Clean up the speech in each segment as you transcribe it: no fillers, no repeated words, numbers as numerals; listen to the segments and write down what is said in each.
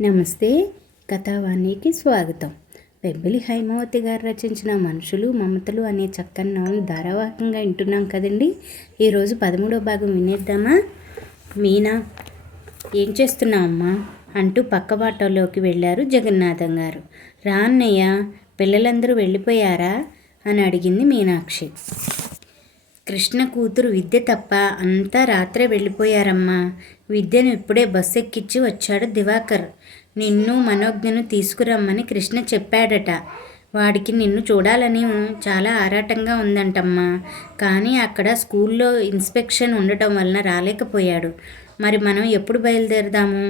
నమస్తే. కథావాణికి స్వాగతం. పెబ్బిలి హైమావతి గారు రచించిన మనుషులు మమతలు అనే చక్కని నవలను ధారావాహికంగా వింటున్నాం కదండి. ఈరోజు 13వ భాగం వినేద్దామా? మీనా, ఏం చేస్తున్నావమ్మా అంటూ పక్క బాటలోకి వెళ్ళారు జగన్నాథం గారు. రా అన్నయ్య, పిల్లలందరూ వెళ్ళిపోయారా అని అడిగింది మీనాక్షి. కృష్ణ కూతురు విద్య తప్ప అంతా రాత్రే వెళ్ళిపోయారమ్మా. విద్యను ఇప్పుడే బస్సు ఎక్కించి వచ్చాడు దివాకర్. నిన్ను మనోజ్ఞను తీసుకురమ్మని కృష్ణ చెప్పాడట. వాడికి నిన్ను చూడాలని చాలా ఆరాటంగా ఉందంటమ్మా. కానీ అక్కడ స్కూల్లో ఇన్స్పెక్షన్ ఉండటం వలన రాలేకపోయాడు. మరి మనం ఎప్పుడు బయలుదేరదాము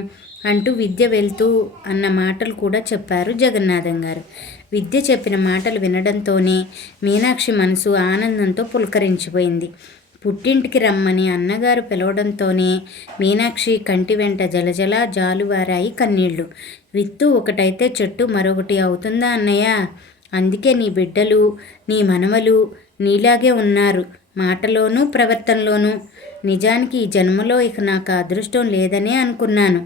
అంటూ విద్య వెళ్తూ అన్న మాటలు కూడా చెప్పారు జగన్నాథం గారు. విద్య చెప్పిన మాటలు వినడంతోనే మీనాక్షి మనసు ఆనందంతో పులకరించిపోయింది. పుట్టింటికి రమ్మని అన్నగారు పిలవడంతోనే మీనాక్షి కంటి వెంట జలజల జాలువారాయి కన్నీళ్లు. విత్తు ఒకటైతే చెట్టు మరొకటి అవుతుందా అన్నయ్య? అందుకే నీ బిడ్డలు, నీ మనవలు నీలాగే ఉన్నారు, మాటలోనూ ప్రవర్తనలోనూ. నిజానికి ఈ జన్మలో ఇక నాకు అదృష్టం లేదనే అనుకున్నాను.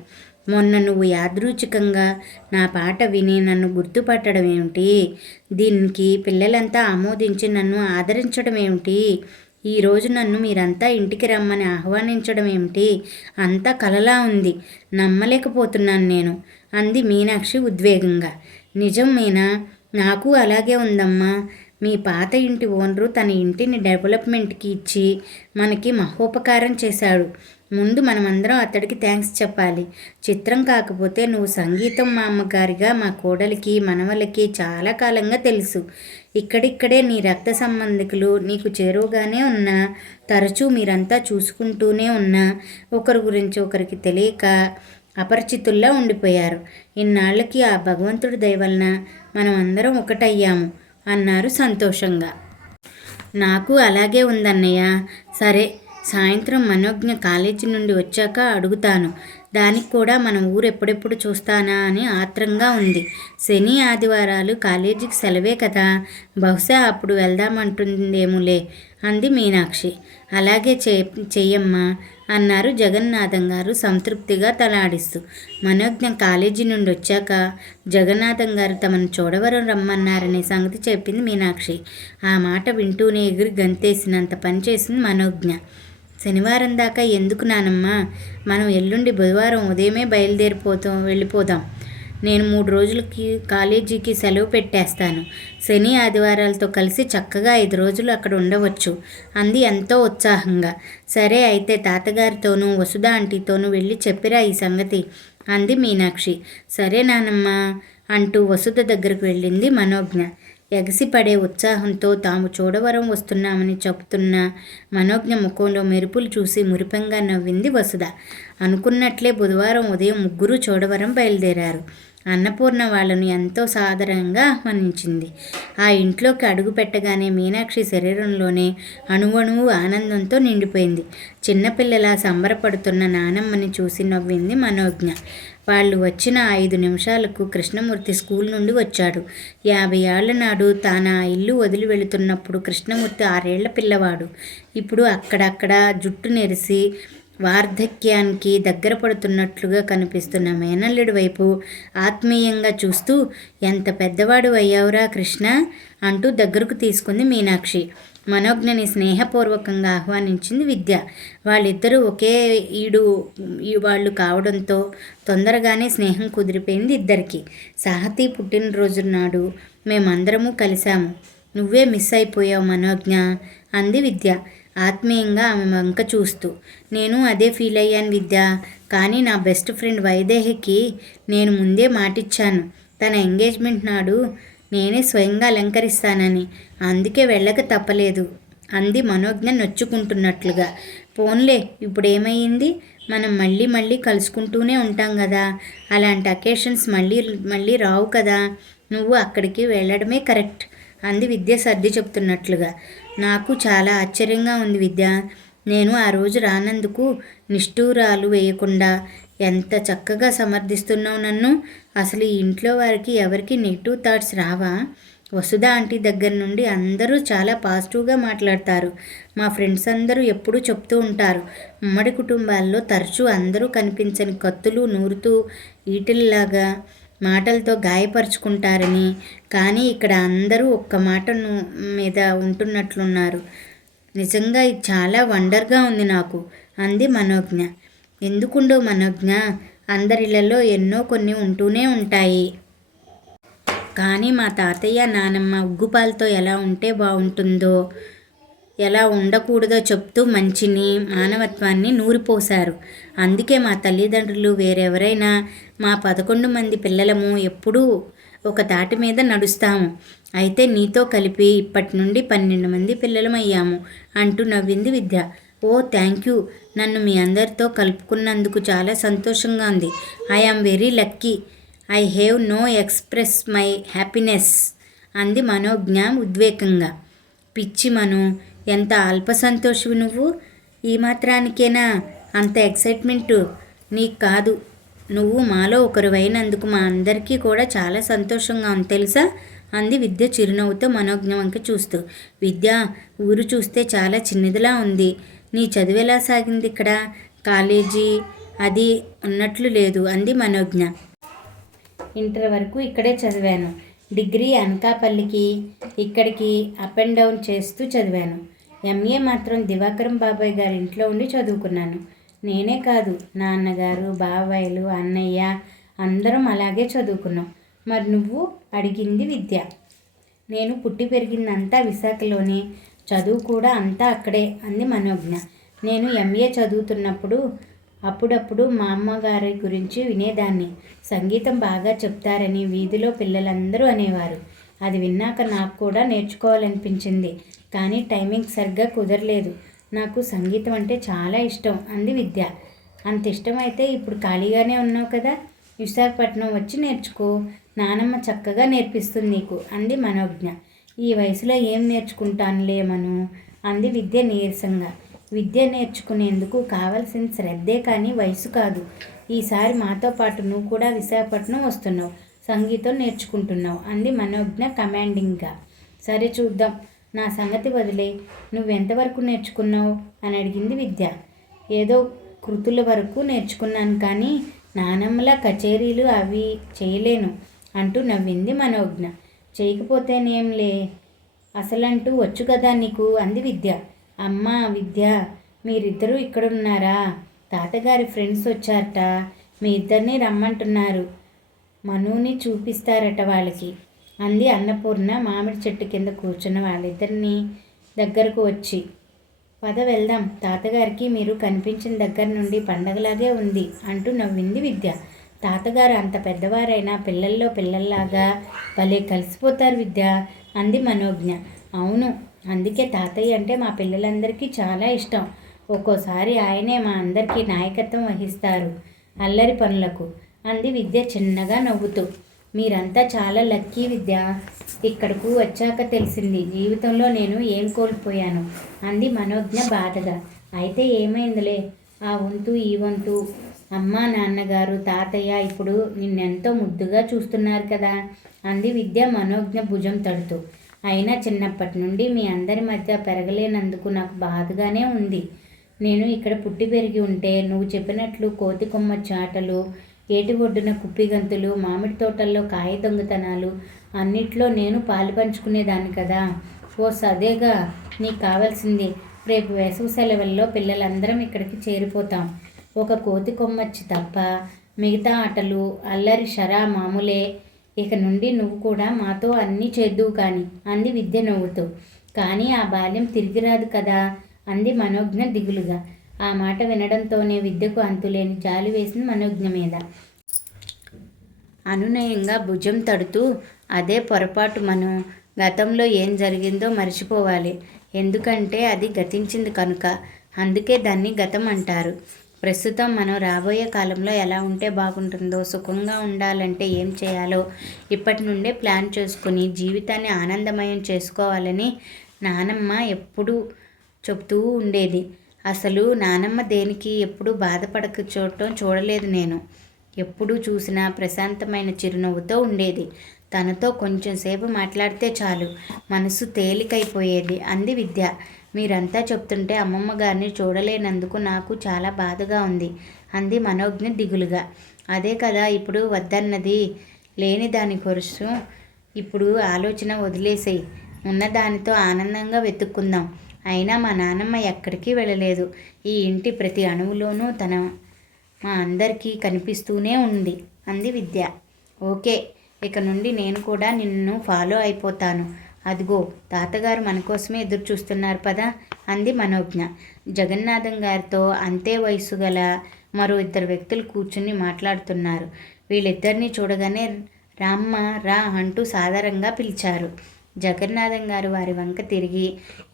మొన్న నువ్వు యాదృచ్ఛికంగా నా పాట విని నన్ను గుర్తుపట్టడం ఏమిటి? దీనికి పిల్లలంతా ఆమోదించి నన్ను ఆదరించడం ఏమిటి? ఈరోజు నన్ను మీరంతా ఇంటికి రమ్మని ఆహ్వానించడం ఏమిటి? అంతా కలలా ఉంది, నమ్మలేకపోతున్నాను నేను అంది మీనాక్షి ఉద్వేగంగా. నిజం మీనా, నాకు అలాగే ఉందమ్మా. మీ పాత ఇంటి ఓనరు తన ఇంటిని డెవలప్మెంట్కి ఇచ్చి మనకి మహోపకారం చేశాడు. ముందు మనమందరం అతడికి థ్యాంక్స్ చెప్పాలి. చిత్రం కాకపోతే నువ్వు సంగీతం మా అమ్మగారిగా మా కోడలికి మనవలకి చాలా కాలంగా తెలుసు. ఇక్కడిక్కడే నీ రక్త సంబంధికులు నీకు చేరువగానే ఉన్నా, తరచూ మీరంతా చూసుకుంటూనే ఉన్నా, ఒకరి గురించి ఒకరికి తెలియక అపరిచితుల్లా ఉండిపోయారు. ఇన్నాళ్ళకి ఆ భగవంతుడి దయ వలన మనం అందరం ఒకటయ్యాము అన్నారు సంతోషంగా. నాకు అలాగే ఉందన్నయ్య. సరే, సాయంత్రం మనోజ్ఞ కాలేజీ నుండి వచ్చాక అడుగుతాను. దానికి కూడా మన ఊరు ఎప్పుడెప్పుడు చూస్తానా అని ఆత్రంగా ఉంది. శని ఆదివారాలు కాలేజీకి సెలవే కదా, బహుశా అప్పుడు వెళ్దామంటుందేమోలే అంది మీనాక్షి. అలాగే చెయ్యమ్మా అన్నారు జగన్నాథం గారు సంతృప్తిగా తలాడిస్తూ. మనోజ్ఞ కాలేజీ నుండి వచ్చాక జగన్నాథం గారు తమను చూడవరం రమ్మన్నారనే సంగతి చెప్పింది మీనాక్షి. ఆ మాట వింటూనే ఎగిరి గంతేసినంత పనిచేసింది మనోజ్ఞ. శనివారం దాకా ఎందుకు నానమ్మా? మనం ఎల్లుండి బుధవారం ఉదయమే వెళ్ళిపోదాం. నేను 3 రోజులకి కాలేజీకి సెలవు పెట్టేస్తాను. శని ఆదివారాలతో కలిసి చక్కగా 5 రోజులు అక్కడ ఉండవచ్చు అంది ఎంతో ఉత్సాహంగా. సరే అయితే తాతగారితోనూ వసుధ ఆంటీతోనూ వెళ్ళి చెప్పిరా ఈ సంగతి అంది మీనాక్షి. సరే నానమ్మా అంటూ వసుధ దగ్గరకు వెళ్ళింది మనోజ్ఞ. ఎగసిపడే ఉత్సాహంతో తాము చూడవరం వస్తున్నామని చెప్తున్న మనోజ్ఞ ముఖంలో మెరుపులు చూసి మురిపెంగా నవ్వింది వసుధ. అనుకున్నట్లే బుధవారం ఉదయం ముగ్గురు చూడవరం బయలుదేరారు. అన్నపూర్ణ వాళ్ళను ఎంతో సాదరంగా ఆహ్వానించింది. ఆ ఇంట్లోకి అడుగు పెట్టగానే మీనాక్షి శరీరంలోనే అణువణువు ఆనందంతో నిండిపోయింది. చిన్నపిల్లలా సంబరపడుతున్న నానమ్మని చూసి నవ్వింది మనోజ్ఞ. వాళ్ళు వచ్చిన 5 నిమిషాలకు కృష్ణమూర్తి స్కూల్ నుండి వచ్చాడు. 50 ఏళ్ల నాడు తాను ఆ ఇల్లు వదిలి వెళుతున్నప్పుడు కృష్ణమూర్తి 6 ఏళ్ల పిల్లవాడు. ఇప్పుడు అక్కడక్కడ జుట్టు నెరిసి వార్ధక్యానికి దగ్గర పడుతున్నట్లుగా కనిపిస్తున్న మేనల్లుడి వైపు ఆత్మీయంగా చూస్తూ, ఎంత పెద్దవాడు అయ్యావురా కృష్ణ అంటూ దగ్గరకు తీసుకుంది మీనాక్షి. మనోజ్ఞని స్నేహపూర్వకంగా ఆహ్వానించింది విద్య. వాళ్ళిద్దరూ ఒకే వాళ్ళు కావడంతో తొందరగానే స్నేహం కుదిరిపోయింది ఇద్దరికి. సాహతి పుట్టినరోజు నాడు మేమందరము కలిశాము. నువ్వే మిస్ అయిపోయావు మనోజ్ఞ అంది విద్య ఆత్మీయంగా ఆమె వంక చూస్తూ. నేను అదే ఫీల్ అయ్యాను విద్య. కానీ నా బెస్ట్ ఫ్రెండ్ వైదేహికి నేను ముందే మాటిచ్చాను, తన ఎంగేజ్మెంట్ నాడు నేనే స్వయంగా అలంకరిస్తానని. అందుకే వెళ్ళక తప్పలేదు అంది మనోజ్ఞ నొచ్చుకుంటున్నట్లుగా. పోన్లే, ఇప్పుడేమయ్యింది? మనం మళ్ళీ కలుసుకుంటూనే ఉంటాం కదా. అలాంటి అకేషన్స్ మళ్ళీ రావు కదా. నువ్వు అక్కడికి వెళ్ళడమే కరెక్ట్ అంది విద్య సర్ది చెప్తున్నట్లుగా. నాకు చాలా ఆశ్చర్యంగా ఉంది విద్య. నేను ఆ రోజు రానందుకు నిష్ఠూరాలు వేయకుండా ఎంత చక్కగా సమర్థిస్తున్నావు నన్ను. అసలు ఈ ఇంట్లో వారికి ఎవరికి నెగిటివ్ థాట్స్ రావా? వసుధ ఆంటీ దగ్గర నుండి అందరూ చాలా పాజిటివ్గా మాట్లాడతారు. మా ఫ్రెండ్స్ అందరూ ఎప్పుడూ చెప్తూ ఉంటారు, ఉమ్మడి కుటుంబాల్లో తరచూ అందరూ కనిపించని కత్తులు నూరుతూ ఈటెల్లాగా మాటలతో గాయపరుచుకుంటారని. కానీ ఇక్కడ అందరూ ఒక్క మాట మీద ఉంటున్నట్లున్నారు. నిజంగా ఇది చాలా వండర్గా ఉంది నాకు అంది మనోజ్ఞ. ఎందుకుండో మనోజ్ఞ, అందరిలలో ఎన్నో కొన్ని ఉంటూనే ఉంటాయి. కానీ మా తాతయ్య నానమ్మ ఉగ్గుపాలతో ఎలా ఉంటే బాగుంటుందో, ఎలా ఉండకూడదో చెప్తూ మంచిని మానవత్వాన్ని నూరిపోశారు. అందుకే మా తల్లిదండ్రులు వేరెవరైనా మా 11 మంది పిల్లలము ఎప్పుడూ ఒక తాటి మీద నడుస్తాము. అయితే నీతో కలిపి ఇప్పటి నుండి 12 మంది పిల్లలమయ్యాము అంటూ నవ్వింది విద్య. ఓ థ్యాంక్ యూ, నన్ను మీ అందరితో కలుపుకున్నందుకు చాలా సంతోషంగా ఉంది. I am very lucky. I have no express my happiness అంది మనోజ్ఞ ఉద్వేగంగా. పిచ్చి మను, ఎంత అల్ప సంతోషివి నువ్వు. ఈ మాత్రానికేనా అంత ఎక్సైట్మెంటు? నీకు కాదు, నువ్వు మాలో ఒకరివైనందుకు మా అందరికీ కూడా చాలా సంతోషంగా ఉంది తెలుసా అంది విద్య చిరునవ్వుతో మనోజ్ఞ వంక చూస్తూ. విద్య, ఊరు చూస్తే చాలా చిన్నదిలా ఉంది. నీ చదువు ఎలా సాగింది ఇక్కడ? కాలేజీ అది ఉన్నట్లు లేదు అంది మనోజ్ఞ. ఇంటర్ వరకు ఇక్కడే చదివాను. డిగ్రీ అనకాపల్లికి ఇక్కడికి అప్ అండ్ డౌన్ చేస్తూ చదివాను. ఎంఏ మాత్రం దివాకరం బాబాయ్ గారి ఇంట్లో ఉండి చదువుకున్నాను. నేనే కాదు, నాన్నగారు, బాబాయ్లు, అన్నయ్య అందరం అలాగే చదువుకున్నాం. మరి నువ్వు అడిగింది విద్య. నేను పుట్టి పెరిగిందంతా విశాఖలోనే, చదువు కూడా అంతా అక్కడే అంది మనోజ్ఞ. నేను ఎంఏ చదువుతున్నప్పుడు అప్పుడప్పుడు మా అమ్మగారి గురించి వినేదాన్ని. సంగీతం బాగా చెప్తారని వీధిలో పిల్లలందరూ అనేవారు. అది విన్నాక నాకు కూడా నేర్చుకోవాలనిపించింది. కానీ టైమింగ్ సరిగ్గా కుదరలేదు. నాకు సంగీతం అంటే చాలా ఇష్టం అంది విద్య. అంత ఇష్టమైతే ఇప్పుడు ఖాళీగానే ఉన్నావు కదా, విశాఖపట్నం వచ్చి నేర్చుకో. నానమ్మ చక్కగా నేర్పిస్తుంది నీకు అంది మనోజ్ఞ. ఈ వయసులో ఏం నేర్చుకుంటానులే మను అంది విద్య నీరసంగా. విద్య నేర్చుకునేందుకు కావలసిన శ్రద్ధే కానీ వయసు కాదు. ఈసారి మాతో పాటు నువ్వు కూడా విశాఖపట్నం వస్తున్నావు, సంగీతం నేర్చుకుంటున్నావు అంది మనోజ్ఞ కమాండింగ్గా. సరే చూద్దాం, నా సంగతి వదిలే. నువ్వెంతవరకు నేర్చుకున్నావు అని అడిగింది విద్య. ఏదో కృతుల వరకు నేర్చుకున్నాను, కానీ నానమ్మల కచేరీలు అవి చేయలేను అంటూ నవ్వింది మనోజ్ఞ. చేయకపోతేనేంలే, అసలంటూ వచ్చు కదా నీకు అంది విద్య. అమ్మా విద్య, మీరిద్దరూ ఇక్కడున్నారా? తాతగారి ఫ్రెండ్స్ వచ్చారట, మీ ఇద్దరిని రమ్మంటున్నారు, మనుని చూపిస్తారట వాళ్ళకి అంది అన్నపూర్ణ మామిడి చెట్టు కింద కూర్చున్న వాళ్ళిద్దరిని దగ్గరకు వచ్చి. పద వెళ్దాం, తాతగారికి మీరు కనిపించిన దగ్గర నుండి పండగలాగే ఉంది అంటూ నవ్వింది విద్య. తాతగారు అంత పెద్దవారైనా పిల్లల్లో పిల్లల్లాగా భలే కలిసిపోతారు విద్య అంది మనోజ్ఞ. అవును, అందుకే తాతయ్య అంటే మా పిల్లలందరికీ చాలా ఇష్టం. ఒక్కోసారి ఆయనే మా అందరికీ నాయకత్వం వహిస్తారు అల్లరి పనులకు అంది విద్య చిన్నగా నవ్వుతూ. మీరంతా చాలా లక్కీ విద్య. ఇక్కడకు వచ్చాక తెలిసింది జీవితంలో నేను ఏం కోల్పోయాను అంది మనోజ్ఞ బాధగా. అయితే ఏమైందిలే, ఆ వంతు ఈ వంతు, అమ్మ నాన్నగారు తాతయ్య ఇప్పుడు నిన్నెంతో ముద్దుగా చూస్తున్నారు కదా అంది విద్య మనోజ్ఞ భుజం తడుతూ. అయినా చిన్నప్పటి నుండి మీ అందరి మధ్య పెరగలేనందుకు నాకు బాధగానే ఉంది. నేను ఇక్కడ పుట్టి పెరిగి ఉంటే నువ్వు చెప్పినట్లు కోతి కొమ్మ చాటలు, ఏటి ఒడ్డున కుప్పిగంతులు, మామిడి తోటల్లో కాయ దొంగతనాలు అన్నిట్లో నేను పాలు పంచుకునేదాన్ని కదా. ఓ సదేగా నీకు కావాల్సింది. రేపు వేసవి సెలవుల్లో పిల్లలందరం ఇక్కడికి చేరిపోతాం. ఒక కోతి కొమ్మచ్చి తప్ప మిగతా ఆటలు అల్లరి షరా మామూలే. ఇక నుండి నువ్వు కూడా మాతో అన్నీ చేద్దువు కానీ అంది విద్య నవ్వుతూ. కానీ ఆ బాల్యం తిరిగి రాదు కదా అంది మనోజ్ఞ దిగులుగా. ఆ మాట వినడంతోనే విద్యకు అంతులేని జాలి వేసింది మనోజ్ఞ మీద. అనునయంగా భుజం తడుతూ, అదే పొరపాటు మను. గతంలో ఏం జరిగిందో మర్చిపోవాలి. ఎందుకంటే అది గతించింది కనుక. అందుకే దాన్ని గతం అంటారు. ప్రస్తుతం మనం రాబోయే కాలంలో ఎలా ఉంటే బాగుంటుందో, సుఖంగా ఉండాలంటే ఏం చేయాలో ఇప్పటి నుండే ప్లాన్ చేసుకుని జీవితాన్ని ఆనందమయం చేసుకోవాలని నానమ్మ ఎప్పుడూ చెప్తూ ఉండేది. అసలు నానమ్మ దేనికి ఎప్పుడూ బాధపడక చూడలేదు నేను. ఎప్పుడూ చూసినా ప్రశాంతమైన చిరునవ్వుతో ఉండేది. తనతో కొంచెం సేపు మాట్లాడితే చాలు మనసు తేలికైపోయేది అంది విద్య. మీరంతా చెప్తుంటే అమ్మమ్మ గారిని చూడలేనందుకు నాకు చాలా బాధగా ఉంది అంది మనోజ్ఞ దిగులుగా. అదే కదా ఇప్పుడు వద్దన్నది, లేని దాని కొరుసు ఇప్పుడు ఆలోచన వదిలేసేయి, ఉన్నదానితో ఆనందంగా వెతుక్కుందాం. అయినా మా నాన్నమ్మ ఎక్కడికి వెళ్ళలేదు. ఈ ఇంటి ప్రతి అణువులోనూ మా అందరికీ కనిపిస్తూనే ఉంది అంది విద్య. ఓకే, ఇక నుండి నేను కూడా నిన్ను ఫాలో అయిపోతాను. అదిగో తాతగారు మన కోసమే ఎదురు చూస్తున్నారు పదా అంది మనోజ్ఞ. జగన్నాథం గారితో అంతే వయసు గల మరో 2 వ్యక్తులు కూర్చుని మాట్లాడుతున్నారు. వీళ్ళిద్దరినీ చూడగానే రామ్మ రా అంటూ సాదరంగా పిలిచారు. జగన్నాథం గారు వారి వంక తిరిగి,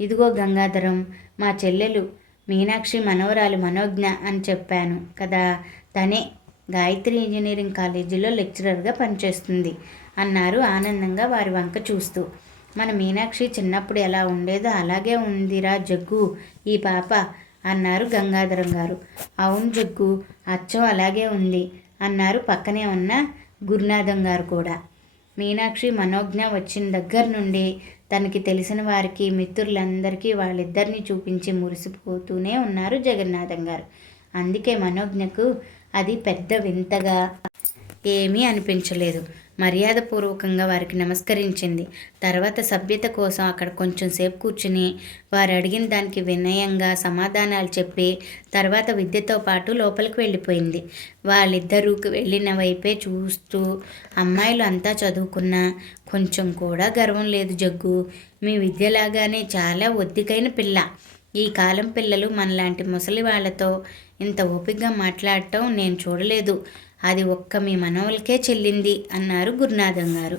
ఇదిగో గంగాధరం, మా చెల్లెలు మీనాక్షి మనవరాలు మనోజ్ఞ అని చెప్పాను కదా, తనే గాయత్రి ఇంజనీరింగ్ కాలేజీలో లెక్చరర్గా పనిచేస్తుంది అన్నారు ఆనందంగా వారి వంక చూస్తూ. మన మీనాక్షి చిన్నప్పుడు ఎలా ఉండేదో అలాగే ఉందిరా జగ్గు ఈ పాప అన్నారు గంగాధరం గారు. అవును జగ్గు, అచ్చం అలాగే ఉంది అన్నారు పక్కనే ఉన్న గురునాథం గారు కూడా. మీనాక్షి మనోజ్ఞ వచ్చిన దగ్గర నుండి తనకి తెలిసిన వారికి మిత్రులందరికీ వాళ్ళిద్దరినీ చూపించి మురిసిపోతూనే ఉన్నారు జగన్నాథం గారు. అందుకే మనోజ్ఞకు అది పెద్ద వింతగా ఏమీ అనిపించలేదు. మర్యాదపూర్వకంగా వారికి నమస్కరించింది. తర్వాత సభ్యత కోసం అక్కడ కొంచెం సేపు కూర్చుని వారు అడిగిన దానికి వినయంగా సమాధానాలు చెప్పి తర్వాత విద్యతో పాటు లోపలికి వెళ్ళిపోయింది. వాళ్ళిద్దరూ వెళ్ళిన వైపే చూస్తూ, అమ్మాయిలు అంతా చదువుకున్నా కొంచెం కూడా గర్వం లేదు జగ్గు, మీ విద్యలాగానే చాలా ఒద్దికైన పిల్ల. ఈ కాలం పిల్లలు మనలాంటి ముసలి వాళ్ళతో ఇంత ఓపికగా మాట్లాడటం నేను చూడలేదు. అది ఒక్క మీ మనవలకే చెల్లింది అన్నారు గురునాథం గారు.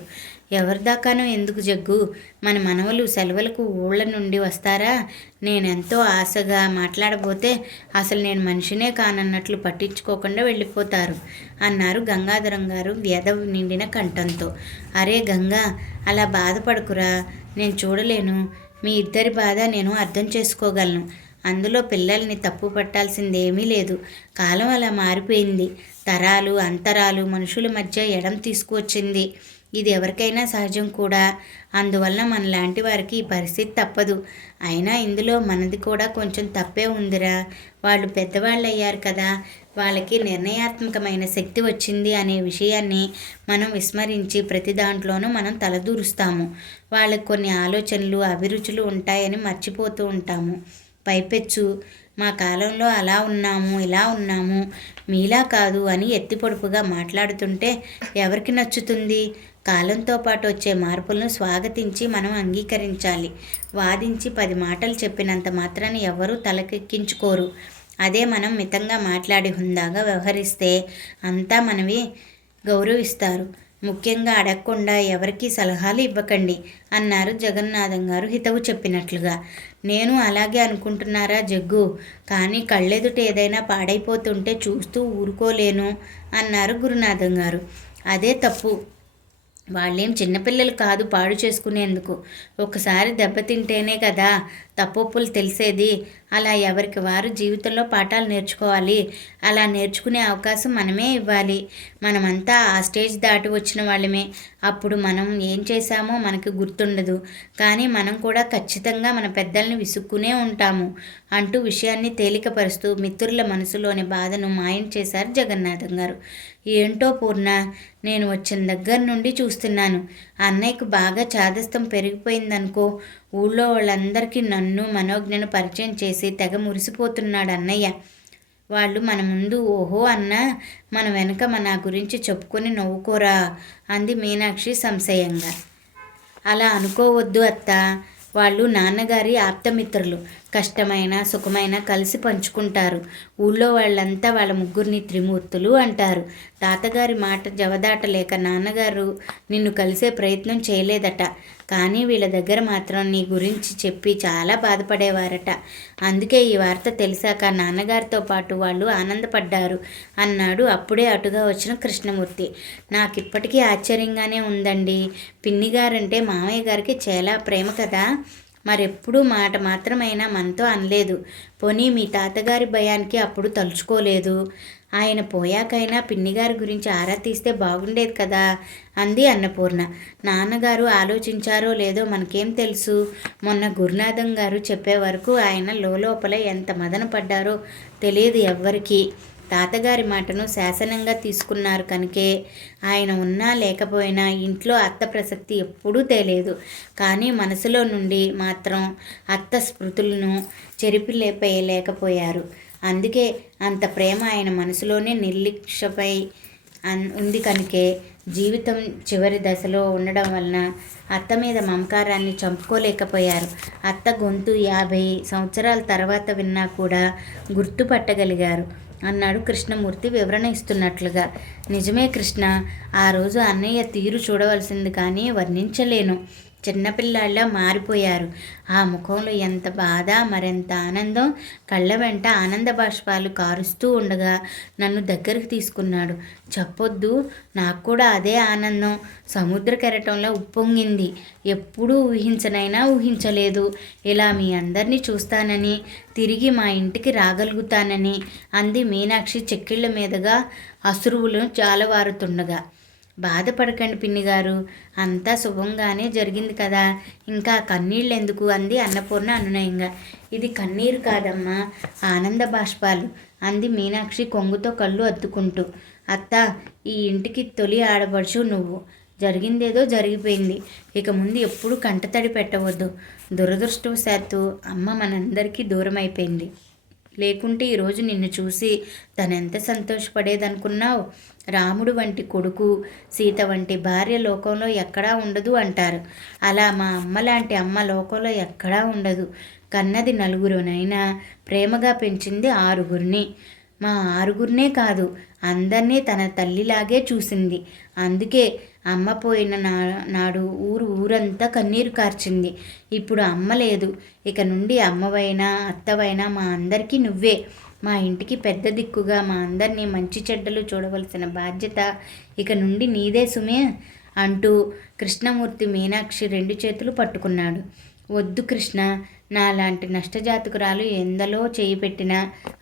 ఎవరిదాకానో ఎందుకు జగ్గు, మన మనవలు సెలవులకు ఊళ్ళ నుండి వస్తారా? నేనెంతో ఆశగా మాట్లాడబోతే అసలు నేను మనిషినే కానన్నట్లు పట్టించుకోకుండా వెళ్ళిపోతారు అన్నారు గంగాధరం గారు వ్యధ నిండిన కంఠంతో. అరే గంగా, అలా బాధపడకురా, నేను చూడలేను. మీ ఇద్దరి బాధ నేను అర్థం చేసుకోగలను. అందులో పిల్లల్ని తప్పు పట్టాల్సిందేమీ లేదు. కాలం అలా మారిపోయింది. తరాలు అంతరాలు మనుషుల మధ్య ఎడం తీసుకువచ్చింది. ఇది ఎవరికైనా సహజం కూడా. అందువల్ల మనలాంటి వారికి ఈ పరిస్థితి తప్పదు. అయినా ఇందులో మనది కూడా కొంచెం తప్పే ఉందిరా. వాళ్ళు పెద్దవాళ్ళు అయ్యారు కదా, వాళ్ళకి నిర్ణయాత్మకమైన శక్తి వచ్చింది అనే విషయాన్ని మనం విస్మరించి ప్రతి దాంట్లోనూ మనం తలదూరుస్తాము. వాళ్ళకి కొన్ని ఆలోచనలు అభిరుచులు ఉంటాయని మర్చిపోతూ ఉంటాము. పైపెచ్చు మా కాలంలో అలా ఉన్నాము ఇలా ఉన్నాము, మీలా కాదు అని ఎత్తిపొడుపుగా మాట్లాడుతుంటే ఎవరికి నచ్చుతుంది? కాలంతో పాటు వచ్చే మార్పులను స్వాగతించి మనం అంగీకరించాలి. వాదించి 10 మాటలు చెప్పినంత మాత్రాన్ని ఎవరూ తలకెక్కించుకోరు. అదే మనం మితంగా మాట్లాడి హుందాగా వ్యవహరిస్తే అంతా మనవి గౌరవిస్తారు. ముఖ్యంగా అడగకుండా ఎవరికీ సలహాలు ఇవ్వకండి అన్నారు జగన్నాథం గారు హితవు చెప్పినట్లుగా. నేను అలాగే అనుకుంటున్నారా జగ్గు, కానీ కళ్ళెదుట ఏదైనా పాడైపోతుంటే చూస్తూ ఊరుకోలేను అన్నారు గురునాథం గారు. అదే తప్పు. వాళ్ళేం చిన్నపిల్లలు కాదు పాడు చేసుకునేందుకు. ఒకసారి దెబ్బతింటేనే కదా తప్పొప్పులు తెలిసేది. అలా ఎవరికి వారు జీవితంలో పాఠాలు నేర్చుకోవాలి. అలా నేర్చుకునే అవకాశం మనమే ఇవ్వాలి. మనమంతా ఆ స్టేజ్ దాటి వచ్చిన వాళ్ళమే. అప్పుడు మనం ఏం చేశామో మనకు గుర్తుండదు, కానీ మనం కూడా ఖచ్చితంగా మన పెద్దల్ని విసుక్కునే ఉంటాము అంటూ విషయాన్ని తేలికపరుస్తూ మిత్రుల మనసులోని బాధను మాయం చేశారు జగన్నాథం గారు. ఏంటో పూర్ణ, నేను వచ్చిన దగ్గర నుండి చూస్తున్నాను. అన్నయ్యకు బాగా చాదస్తం పెరిగిపోయిందనుకో. ఊళ్ళో వాళ్ళందరికీ నన్ను మనోజ్ఞను పరిచయం చేసి తెగ మురిసిపోతున్నాడు అన్నయ్య. వాళ్ళు మన ముందు ఓహో అన్నా మన వెనుక మన గురించి చెప్పుకొని నవ్వుకోరా అంది మీనాక్షి సంశయంగా. అలా అనుకోవద్దు అత్త. వాళ్ళు నాన్నగారి ఆప్తమిత్రులు. కష్టమైన సుఖమైన కలిసి పంచుకుంటారు. ఊళ్ళో వాళ్ళంతా వాళ్ళ ముగ్గురిని త్రిమూర్తులు అంటారు. తాతగారి మాట జవదాటలేక నాన్నగారు నిన్ను కలిసే ప్రయత్నం చేయలేదట. కానీ వీళ్ళ దగ్గర మాత్రం నీ గురించి చెప్పి చాలా బాధపడేవారట. అందుకే ఈ వార్త తెలిసాక నాన్నగారితో పాటు వాళ్ళు ఆనందపడ్డారు అన్నాడు అప్పుడే అటుగా వచ్చిన కృష్ణమూర్తి. నాకు ఇప్పటికీ ఆశ్చర్యంగానే ఉందండి. పిన్నిగారంటే మామయ్య గారికి చాలా ప్రేమ కదా. మరెప్పుడూ మాట మాత్రమైనా మనతో అనలేదు. పోనీ మీ తాతగారి భయానికి అప్పుడు తలుచుకోలేదు. ఆయన పోయాకైనా పిన్నిగారి గురించి ఆరా తీస్తే బాగుండేది కదా అంది అన్నపూర్ణ. నాన్నగారు ఆలోచించారో లేదో మనకేం తెలుసు. మొన్న గురునాథం గారు చెప్పే వరకు ఆయన లోపల ఎంత మదన పడ్డారో తెలియదు ఎవ్వరికీ. తాతగారి మాటను శాసనంగా తీసుకున్నారు కనుకే ఆయన ఉన్నా లేకపోయినా ఇంట్లో అత్త ప్రసక్తి ఎప్పుడూ తేలేదు. కానీ మనసులో నుండి మాత్రం అత్త స్మృతులను చెరిపిలేకపోయారు. అందుకే అంత ప్రేమ ఆయన మనసులోనే నిర్లిక్షపై ఉంది కనుకే జీవితం చివరి దశలో ఉండడం వలన అత్త మీద మమకారాన్ని చంపుకోలేకపోయారు. అత్త గొంతు 50 సంవత్సరాల తర్వాత విన్నా కూడా గుర్తుపట్టగలిగారు అన్నాడు కృష్ణమూర్తి వివరణ ఇస్తున్నట్లుగా. నిజమే కృష్ణ, ఆ రోజు అన్నయ్య తీరు చూడవలసింది కానీ వర్ణించలేను. చిన్నపిల్లాళ్ళ మారిపోయారు. ఆ ముఖంలో ఎంత బాధ, మరెంత ఆనందం. కళ్ళ వెంట ఆనంద బాష్పాలు కారుస్తూ ఉండగా నన్ను దగ్గరికి తీసుకున్నాడు. చెప్పొద్దు, నాకు కూడా అదే ఆనందం సముద్ర కెరటంలో ఉప్పొంగింది. ఎప్పుడూ ఊహించనైనా ఊహించలేదు ఇలా మీ అందరినీ చూస్తానని, తిరిగి మా ఇంటికి రాగలుగుతానని అంది మీనాక్షి చెక్కిళ్ళ మీదుగా అశ్రువులు జాలవారుతుండగా. బాధపడకండి పిన్నిగారు, అంతా శుభంగానే జరిగింది కదా, ఇంకా కన్నీళ్ళు ఎందుకు అంది అన్నపూర్ణ అనునయంగా. ఇది కన్నీరు కాదమ్మా, ఆనంద బాష్పాలు అంది మీనాక్షి కొంగుతో కళ్ళు అద్దుకుంటూ. అత్త, ఈ ఇంటికి తొలి ఆడపడుచు నువ్వు. జరిగిందేదో జరిగిపోయింది. ఇక ముందు ఎప్పుడు కంటతడి పెట్టవద్దు. దురదృష్టవశాత్తు అమ్మ మనందరికీ దూరం అయిపోయింది. లేకుంటే ఈరోజు నిన్ను చూసి తనెంత సంతోషపడేదనుకున్నావు. రాముడు వంటి కొడుకు, సీత వంటి భార్య లోకంలో ఎక్కడా ఉండదు అంటారు. అలా మా అమ్మ లాంటి అమ్మ లోకంలో ఎక్కడా ఉండదు. కన్నది 4గురునైనా ప్రేమగా పెంచింది 6గురిని. మా 6గురినే కాదు, అందరినీ తన తల్లిలాగే చూసింది. అందుకే అమ్మ పోయిన నాడు ఊరంతా కన్నీరు కార్చింది. ఇప్పుడు అమ్మ లేదు. ఇక నుండి అమ్మవైనా అత్తవైనా మా అందరికీ నువ్వే. మా ఇంటికి పెద్ద దిక్కుగా మా అందరినీ మంచి చెడ్డలు చూడవలసిన బాధ్యత ఇక నుండి నీదే సుమే అంటూ కృష్ణమూర్తి మీనాక్షి 2 చేతులు పట్టుకున్నాడు. వద్దు కృష్ణ, నాలాంటి నష్టజాతకురాలు ఎందలో చేయి పెట్టినా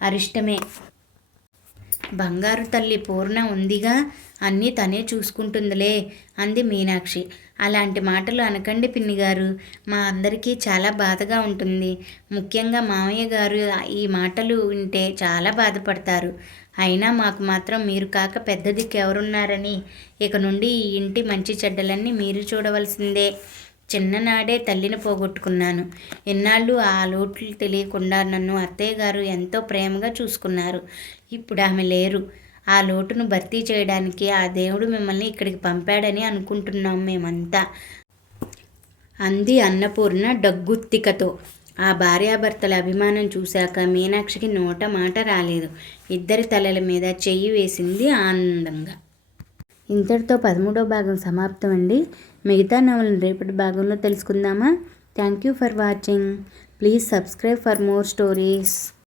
అరిష్టమే. బంగారు తల్లి పూర్ణ ఉందిగా, అన్నీ తనే చూసుకుంటుందిలే అంది మీనాక్షి. అలాంటి మాటలు అనకండి పిన్నిగారు, మా అందరికీ చాలా బాధగా ఉంటుంది. ముఖ్యంగా మామయ్య గారు ఈ మాటలు వింటే చాలా బాధపడతారు. అయినా మాకు మాత్రం మీరు కాక పెద్ద దిక్కు ఎవరున్నారని. ఇక నుండి ఈ ఇంటి మంచి చెడ్డలన్నీ మీరు చూడవలసిందే. చిన్ననాడే తల్లిని పోగొట్టుకున్నాను. ఎన్నాళ్ళు ఆ లోట్లు తెలియకుండా నన్ను అత్తయ్య గారు ఎంతో ప్రేమగా చూసుకున్నారు. ఇప్పుడు ఆమె లేరు. ఆ లోటును భర్తీ చేయడానికి ఆ దేవుడు మిమ్మల్ని ఇక్కడికి పంపాడని అనుకుంటున్నాం మేమంతా అంది అన్నపూర్ణ డగ్గుత్తికతో. ఆ భార్యాభర్తల అభిమానం చూశాక మీనాక్షికి నోట మాట రాలేదు. ఇద్దరి తలల మీద చెయ్యి వేసింది ఆనందంగా. ఇంతటితో 13వ భాగం సమాప్తం అండి. మిగతా నవలను రేపటి భాగంలో తెలుసుకుందామా? Thank you for watching. Please subscribe for more stories.